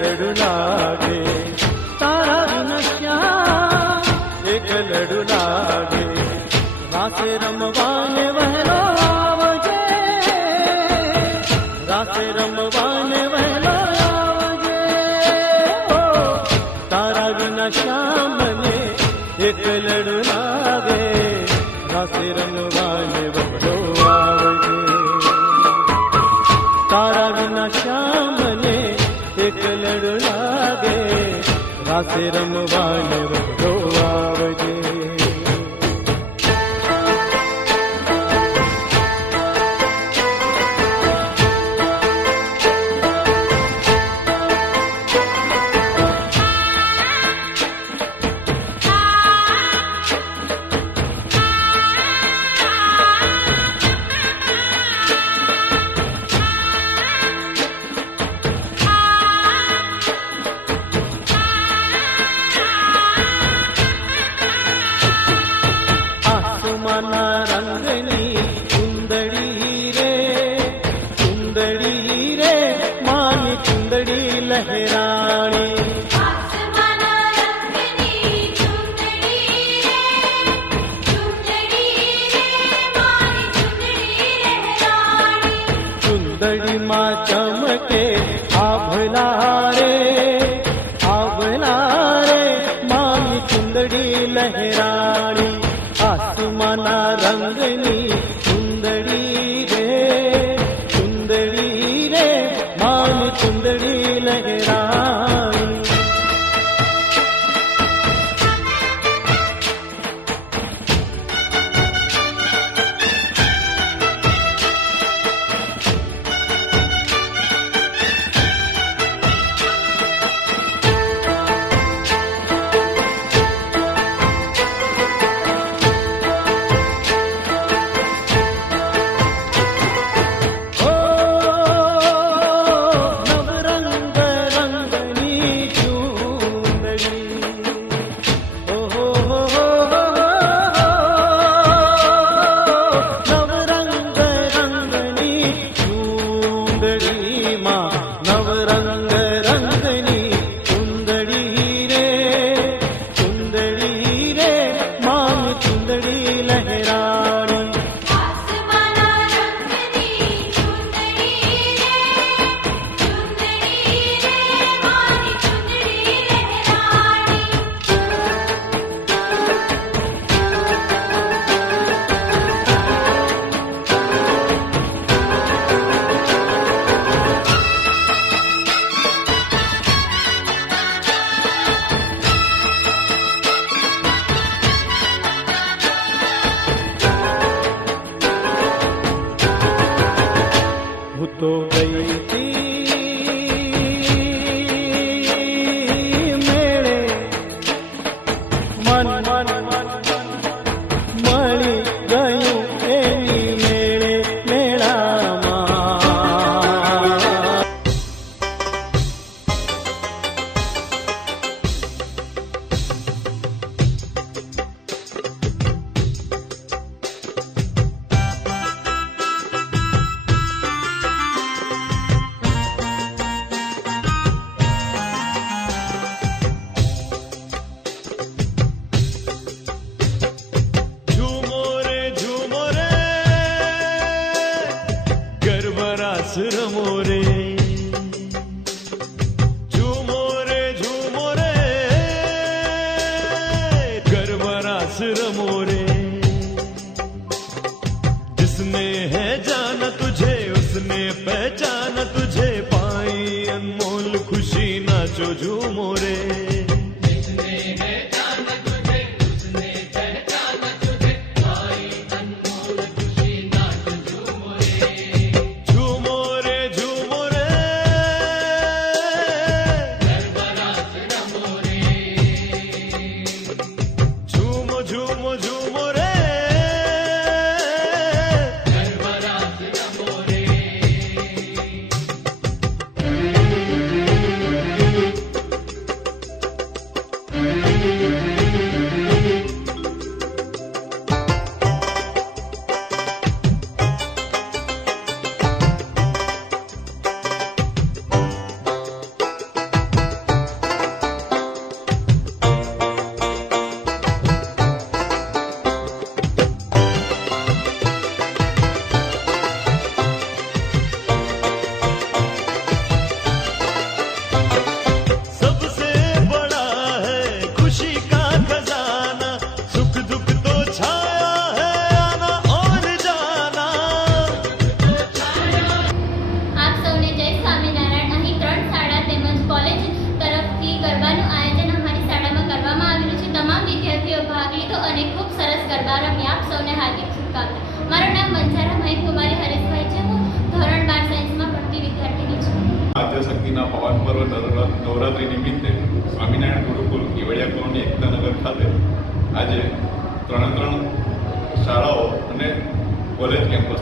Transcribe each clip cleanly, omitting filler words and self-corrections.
लड़ू लागे तारा बिना श्याम एक लड़ू लागे रासे रमवाने वहलो आवजे रासे रमवाने वहलो आवजे ओ तारा बिना श्याम ने एक लड़ू लागे रासे रमवाने वहलो आवजे तारा बिना श्याम ने एक लड़ू लागे रासे रमवाने वहलो आवजे रंगनी चुंदड़ी रे मानी चुंदड़ी लहरानी चुंदड़ी माँ चमके आभला रे मानी चुंदड़ी लहरानी आसमाना रंगनी चुंदड़ी रे मान चुंदड़ी लहरानी तो गई थी मेरे मन मरी गयूं एनी मेरे मेरा रमो रे झूमो रे गरबरास रमो रे जिसने है जाना तुझे उसने पहचाना तुझे पाई अनमोल खुशी नाचो झूमो रे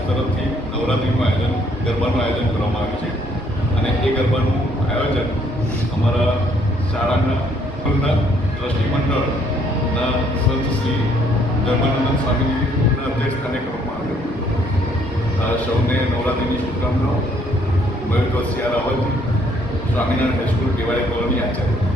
તરફથી નવરાત્રિનું આયોજન ગરબાનું આયોજન કરવામાં આવ્યું છે અને એ ગરબાનું આયોજન અમારા શાળાના સ્કૂલના ટ્રસ્ટી મંડળના સંત શ્રી ધર્માનંદ સ્વામીજીના અધ્યક્ષસ્થાને કરવામાં આવ્યો. સૌને નવરાત્રિની શુભકામનાઓ. મયુર કૌશિયા રાવલ, સ્વામિનારાયણ હાઈસ્કૂલ, કેવાડી કોલોની, આચાર્ય.